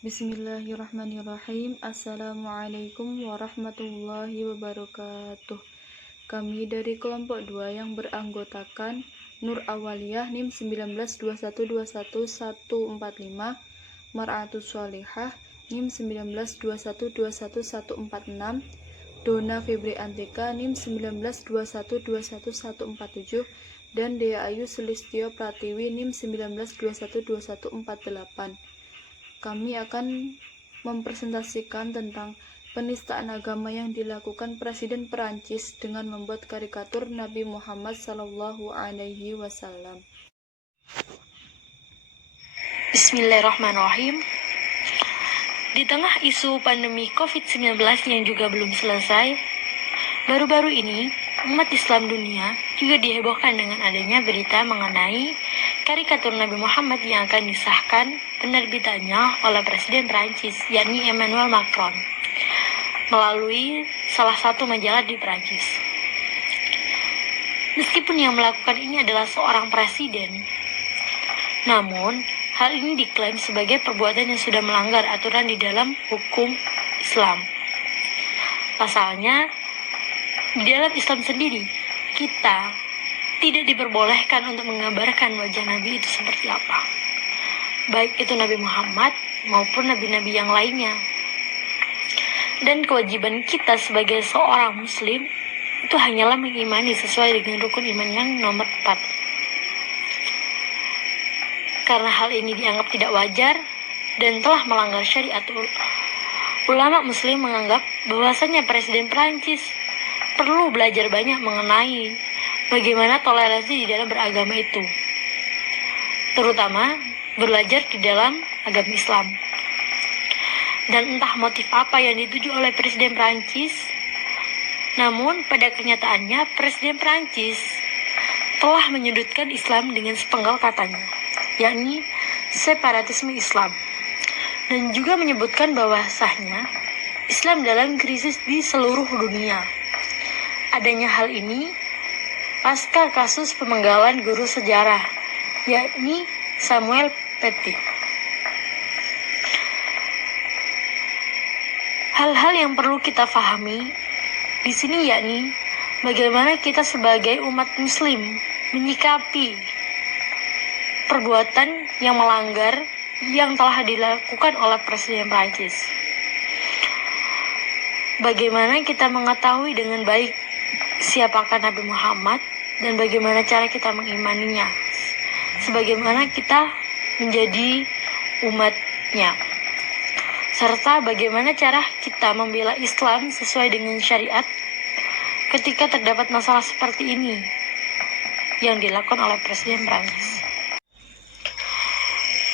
Bismillahirrahmanirrahim. Assalamualaikum warahmatullahi wabarakatuh. Kami dari kelompok 2 yang beranggotakan Nur Awaliyah NIM 1921211145, Mar'atus Sholihah NIM 1921211146, Dona Febri Antika NIM 1921211147, dan Dea Ayu Sulistyo Pratiwi NIM 19212148. Kami akan mempresentasikan tentang penistaan agama yang dilakukan Presiden Perancis dengan membuat karikatur Nabi Muhammad SAW. Bismillahirrahmanirrahim. Di tengah isu pandemi COVID-19 yang juga belum selesai, baru-baru ini umat Islam dunia juga dihebohkan dengan adanya berita mengenai karikatur Nabi Muhammad yang akan disahkan penerbitannya oleh Presiden Perancis, yakni Emmanuel Macron, melalui salah satu majalah di Perancis. Meskipun yang melakukan ini adalah seorang presiden, namun hal ini diklaim sebagai perbuatan yang sudah melanggar aturan di dalam hukum Islam. Pasalnya, di dalam Islam sendiri, kita tidak diperbolehkan untuk menggambarkan wajah Nabi itu seperti apa, baik itu Nabi Muhammad maupun nabi-nabi yang lainnya. Dan kewajiban kita sebagai seorang muslim itu hanyalah mengimani sesuai dengan rukun iman yang nomor 4. Karena hal ini dianggap tidak wajar dan telah melanggar syariat, ulama muslim menganggap bahwasanya Presiden Perancis perlu belajar banyak mengenai bagaimana toleransi di dalam beragama itu, terutama belajar di dalam agama Islam. Dan entah motif apa yang dituju oleh Presiden Perancis, namun pada kenyataannya Presiden Perancis telah menyudutkan Islam dengan sepenggal katanya, yakni separatisme Islam, dan juga menyebutkan bahwasanya Islam dalam krisis di seluruh dunia. Adanya hal ini pasca kasus pemenggalan guru sejarah, yakni Samuel Paty. Hal-hal yang perlu kita pahami di sini yakni bagaimana kita sebagai umat muslim menyikapi perbuatan yang melanggar yang telah dilakukan oleh Presiden Prancis. Bagaimana kita mengetahui dengan baik siapakah Nabi Muhammad dan bagaimana cara kita mengimaninya, sebagaimana kita menjadi umatnya, serta bagaimana cara kita membela Islam sesuai dengan syariat ketika terdapat masalah seperti ini yang dilakukan oleh Presiden Prancis.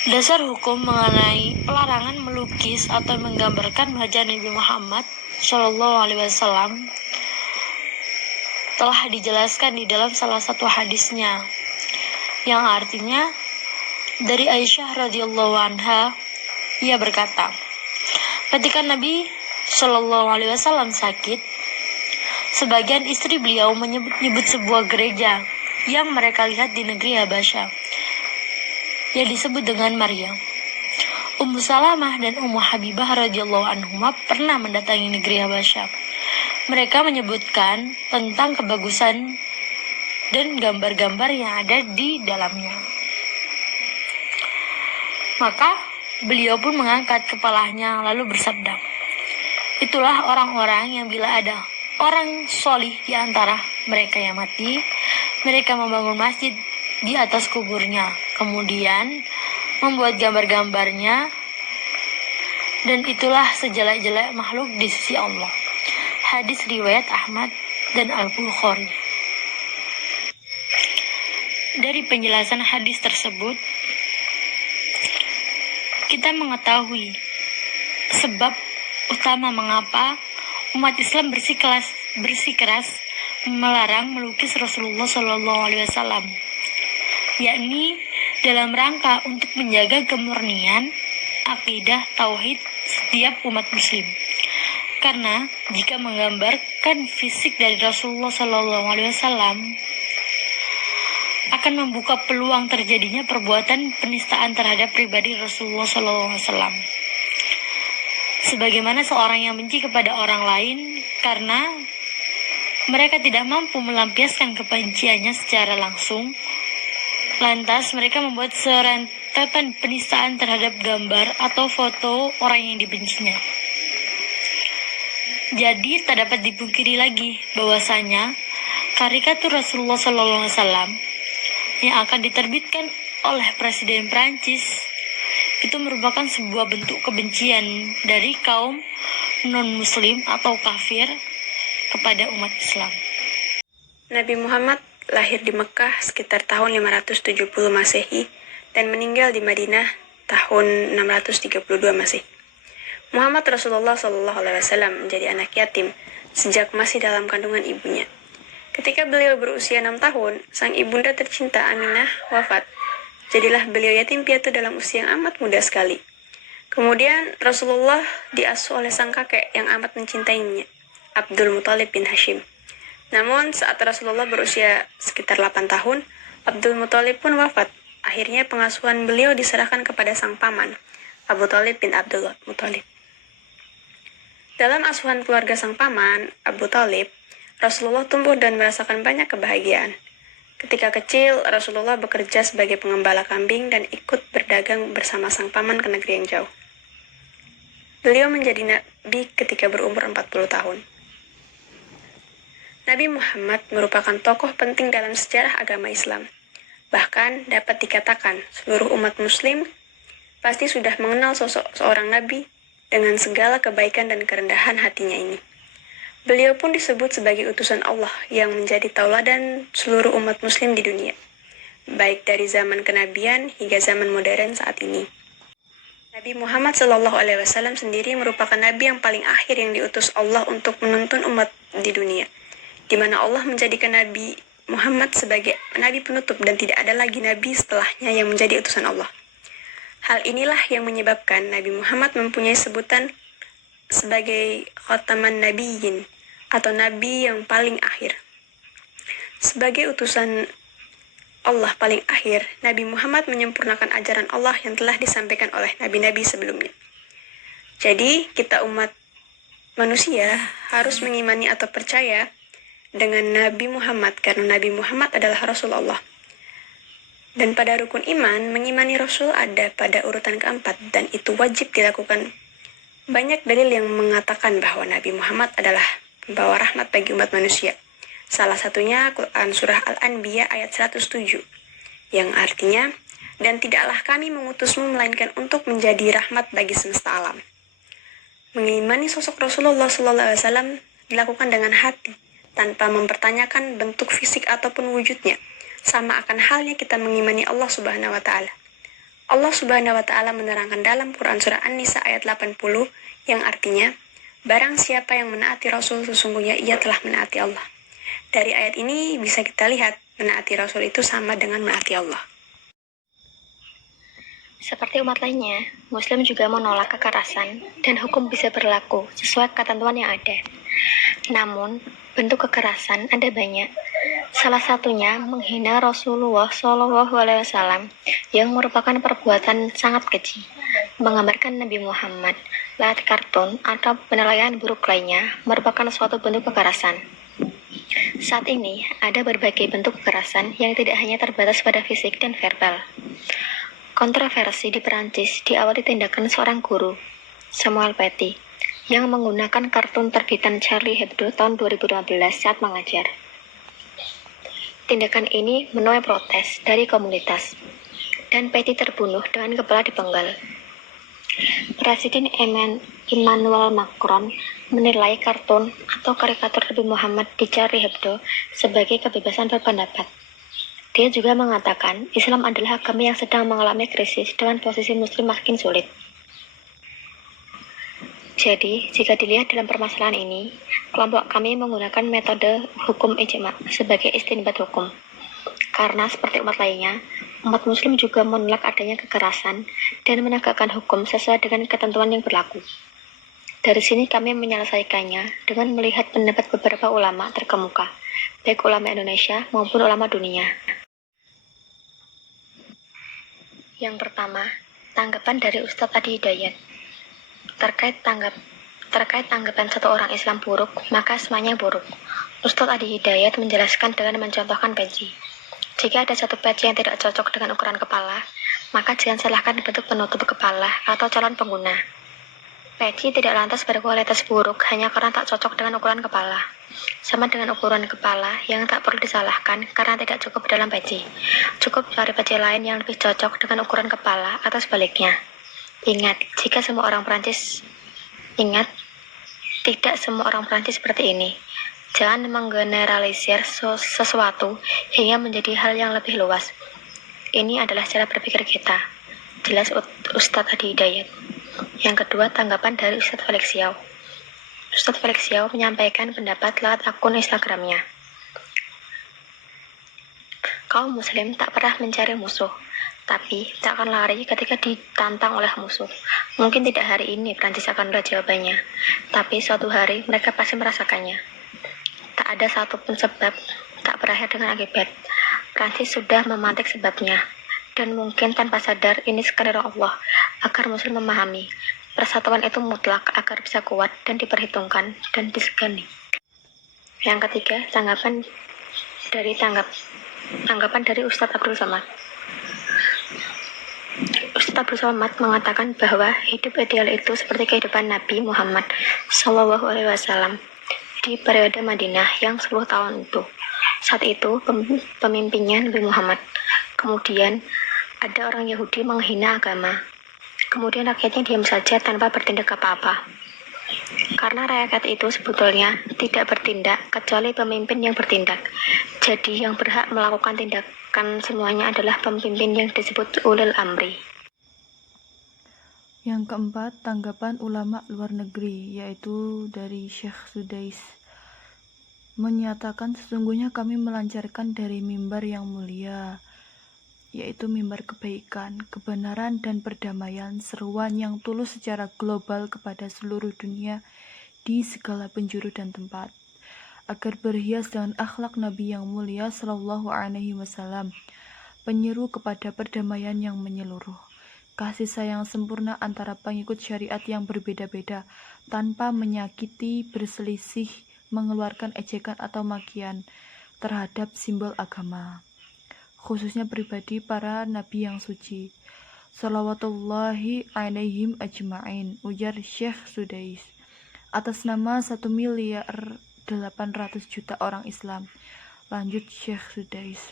Dasar hukum mengenai pelarangan melukis atau menggambarkan wajah Nabi Muhammad SAW telah dijelaskan di dalam salah satu hadisnya, yang artinya dari Aisyah radhiyallahu anha, ia berkata, ketika Nabi SAW sakit, sebagian istri beliau menyebut sebuah gereja yang mereka lihat di negeri Habasyah, yang disebut dengan Maryam. Ummu Salamah dan Ummu Habibah radhiyallahu anhuma pernah mendatangi negeri Habasyah. Mereka menyebutkan tentang kebagusan dan gambar-gambar yang ada di dalamnya. Maka beliau pun mengangkat kepalanya lalu bersabda, itulah orang-orang yang bila ada orang solih di antara mereka yang mati, mereka membangun masjid di atas kuburnya, kemudian membuat gambar-gambarnya, dan itulah sejelek-jelek makhluk di sisi Allah. Hadis riwayat Ahmad dan Al-Bukhari. Dari penjelasan hadis tersebut, kita mengetahui sebab utama mengapa umat Islam bersikeras melarang melukis Rasulullah SAW, yakni dalam rangka untuk menjaga kemurnian akidah tauhid setiap umat muslim. Karena jika menggambarkan fisik dari Rasulullah SAW akan membuka peluang terjadinya perbuatan penistaan terhadap pribadi Rasulullah SAW. sebagaimana seorang yang benci kepada orang lain karena mereka tidak mampu melampiaskan kebenciannya secara langsung. Lantas mereka membuat serentetan penistaan terhadap gambar atau foto orang yang dibencinya. Jadi tak dapat dipungkiri lagi bahwasanya karikatur Rasulullah SAW yang akan diterbitkan oleh Presiden Prancis itu merupakan sebuah bentuk kebencian dari kaum non-muslim atau kafir kepada umat Islam. Nabi Muhammad lahir di Mekah sekitar tahun 570 Masehi dan meninggal di Madinah tahun 632 Masehi. Muhammad Rasulullah SAW menjadi anak yatim sejak masih dalam kandungan ibunya. Ketika beliau berusia 6 tahun, sang ibunda tercinta Aminah wafat. Jadilah beliau yatim piatu dalam usia yang amat muda sekali. Kemudian Rasulullah diasuh oleh sang kakek yang amat mencintainya, Abdul Muthalib bin Hashim. Namun saat Rasulullah berusia sekitar 8 tahun, Abdul Muthalib pun wafat. Akhirnya pengasuhan beliau diserahkan kepada sang paman, Abu Thalib bin Abdul Muthalib. Dalam asuhan keluarga sang paman, Abu Thalib, Rasulullah tumbuh dan merasakan banyak kebahagiaan. Ketika kecil, Rasulullah bekerja sebagai pengembala kambing dan ikut berdagang bersama sang paman ke negeri yang jauh. Beliau menjadi nabi ketika berumur 40 tahun. Nabi Muhammad merupakan tokoh penting dalam sejarah agama Islam. Bahkan dapat dikatakan seluruh umat muslim pasti sudah mengenal sosok seorang nabi dengan segala kebaikan dan kerendahan hatinya ini. Beliau pun disebut sebagai utusan Allah yang menjadi tauladan seluruh umat muslim di dunia, baik dari zaman kenabian hingga zaman modern saat ini. Nabi Muhammad SAW sendiri merupakan nabi yang paling akhir yang diutus Allah untuk menuntun umat di dunia, di mana Allah menjadikan Nabi Muhammad sebagai nabi penutup dan tidak ada lagi nabi setelahnya yang menjadi utusan Allah. Hal inilah yang menyebabkan Nabi Muhammad mempunyai sebutan sebagai khataman nabiyyin atau nabi yang paling akhir. Sebagai utusan Allah paling akhir, Nabi Muhammad menyempurnakan ajaran Allah yang telah disampaikan oleh nabi-nabi sebelumnya. Jadi, kita umat manusia harus mengimani atau percaya dengan Nabi Muhammad karena Nabi Muhammad adalah Rasulullah. Dan pada rukun iman, mengimani Rasul ada pada urutan keempat dan itu wajib dilakukan. Banyak dalil yang mengatakan bahwa Nabi Muhammad adalah pembawa rahmat bagi umat manusia. Salah satunya Quran Surah Al-Anbiya ayat 107, yang artinya, dan tidaklah kami mengutusmu melainkan untuk menjadi rahmat bagi semesta alam. Mengimani sosok Rasulullah SAW dilakukan dengan hati, tanpa mempertanyakan bentuk fisik ataupun wujudnya. Sama akan halnya kita mengimani Allah Subhanahu wa Ta'ala. Allah Subhanahu wa Ta'ala menerangkan dalam Quran Surah An-Nisa ayat 80 yang artinya, barang siapa yang menaati Rasul sesungguhnya ia telah menaati Allah. Dari ayat ini bisa kita lihat menaati Rasul itu sama dengan menaati Allah. Seperti umat lainnya, Muslim juga menolak kekerasan dan hukum bisa berlaku sesuai ketentuan yang ada. Namun, bentuk kekerasan ada banyak. Salah satunya menghina Rasulullah SAW yang merupakan perbuatan sangat keji, menggambarkan Nabi Muhammad, lewat kartun atau penilaian buruk lainnya merupakan suatu bentuk kekerasan. Saat ini ada berbagai bentuk kekerasan yang tidak hanya terbatas pada fisik dan verbal. Kontroversi di Perancis diawali tindakan seorang guru, Samuel Paty, yang menggunakan kartun terbitan Charlie Hebdo tahun 2015 saat mengajar. Tindakan ini menuai protes dari komunitas, dan Paty terbunuh dengan kepala dipenggal. Presiden Emmanuel Macron menilai kartun atau karikatur Nabi Muhammad di Charlie Hebdo sebagai kebebasan berpendapat. Dia juga mengatakan Islam adalah agama yang sedang mengalami krisis dengan posisi Muslim makin sulit. Jadi, jika dilihat dalam permasalahan ini, kelompok kami menggunakan metode hukum ijma sebagai istinbat hukum. Karena seperti umat lainnya, umat muslim juga menolak adanya kekerasan dan menegakkan hukum sesuai dengan ketentuan yang berlaku. Dari sini kami menyelesaikannya dengan melihat pendapat beberapa ulama terkemuka, baik ulama Indonesia maupun ulama dunia. Yang pertama, tanggapan dari Ustadz Adi Hidayat. terkait tanggapan satu orang Islam buruk, maka semuanya buruk. Ustadz Adi Hidayat menjelaskan dengan mencontohkan peci. Jika ada satu peci yang tidak cocok dengan ukuran kepala, maka jangan salahkan bentuk penutup kepala atau calon pengguna. Peci tidak lantas berkualitas buruk hanya karena tak cocok dengan ukuran kepala. Sama dengan ukuran kepala yang tak perlu disalahkan karena tidak cukup dalam peci. Cukup cari peci lain yang lebih cocok dengan ukuran kepala atau sebaliknya. Ingat, tidak semua orang Prancis seperti ini. Jangan menggeneralisir sesuatu hingga menjadi hal yang lebih luas. Ini adalah cara berpikir kita. Jelas Ustadz Adi Hidayat. Yang kedua, tanggapan dari Ustadz Felix Xiao. Ustadz Felix Xiao menyampaikan pendapat lewat akun Instagramnya. Kaum muslim tak pernah mencari musuh, tapi tak akan lari ketika ditantang oleh musuh. Mungkin tidak hari ini Prancis akan melihat jawabannya, tapi suatu hari mereka pasti merasakannya. Tak ada satupun sebab tak berakhir dengan akibat. Prancis sudah memantik sebabnya, dan mungkin tanpa sadar ini skenario Allah agar muslim memahami persatuan itu mutlak agar bisa kuat dan diperhitungkan dan disegani. Yang ketiga, tanggapan dari Ustadz Abdul Somad. Ustadz Abdul Somad mengatakan bahwa hidup ideal itu seperti kehidupan Nabi Muhammad SAW di periode Madinah yang 10 tahun itu. Saat itu pemimpinnya Nabi Muhammad. Kemudian ada orang Yahudi menghina agama. Kemudian rakyatnya diam saja tanpa bertindak apa-apa. Karena rakyat itu sebetulnya tidak bertindak kecuali pemimpin yang bertindak. Jadi yang berhak melakukan tindakan semuanya adalah pemimpin yang disebut ulil amri. Yang keempat, tanggapan ulama luar negeri, yaitu dari Syekh Sudais. Menyatakan sesungguhnya kami melancarkan dari mimbar yang mulia, yaitu mimbar kebaikan, kebenaran dan perdamaian, seruan yang tulus secara global kepada seluruh dunia di segala penjuru dan tempat, agar berhias dengan akhlak Nabi yang mulia Sallallahu Alaihi Wasallam, penyeru kepada perdamaian yang menyeluruh, kasih sayang sempurna antara pengikut syariat yang berbeda-beda, tanpa menyakiti, berselisih, mengeluarkan ejekan atau makian terhadap simbol agama, khususnya pribadi para nabi yang suci. Salawatullahi alaihim ajma'in, ujar Syekh Sudais. Atas nama 1.800.000.000 orang Islam, lanjut Syekh Sudais,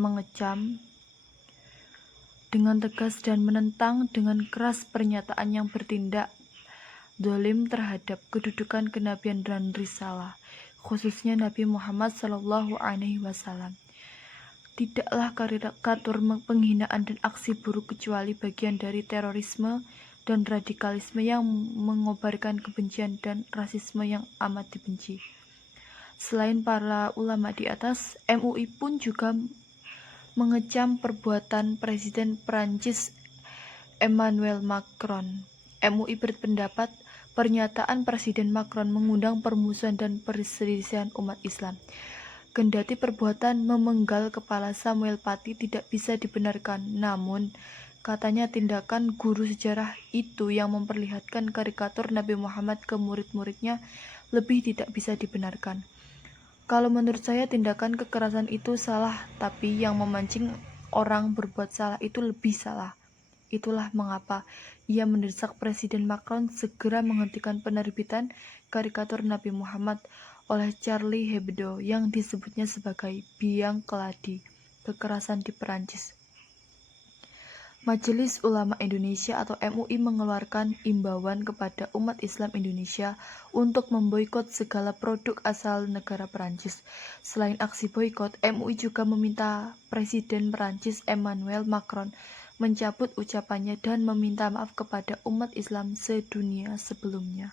mengecam dengan tegas dan menentang dengan keras pernyataan yang bertindak zalim terhadap kedudukan kenabian dan risalah, khususnya Nabi Muhammad SAW. Tidaklah karikatur penghinaan dan aksi buruk kecuali bagian dari terorisme dan radikalisme yang mengobarkan kebencian dan rasisme yang amat dibenci. Selain para ulama di atas, MUI pun juga mengecam perbuatan Presiden Prancis Emmanuel Macron. MUI berpendapat pernyataan Presiden Macron mengundang permusuhan dan perselisihan umat Islam. Kendati perbuatan memenggal kepala Samuel Paty tidak bisa dibenarkan, namun katanya tindakan guru sejarah itu yang memperlihatkan karikatur Nabi Muhammad ke murid-muridnya lebih tidak bisa dibenarkan. Kalau menurut saya tindakan kekerasan itu salah, tapi yang memancing orang berbuat salah itu lebih salah. Itulah mengapa ia mendesak Presiden Macron segera menghentikan penerbitan karikatur Nabi Muhammad oleh Charlie Hebdo yang disebutnya sebagai biang keladi kekerasan di Perancis. Majelis Ulama Indonesia atau MUI mengeluarkan imbauan kepada umat Islam Indonesia untuk memboikot segala produk asal negara Perancis. Selain aksi boikot, MUI juga meminta Presiden Perancis Emmanuel Macron mencabut ucapannya dan meminta maaf kepada umat Islam sedunia sebelumnya.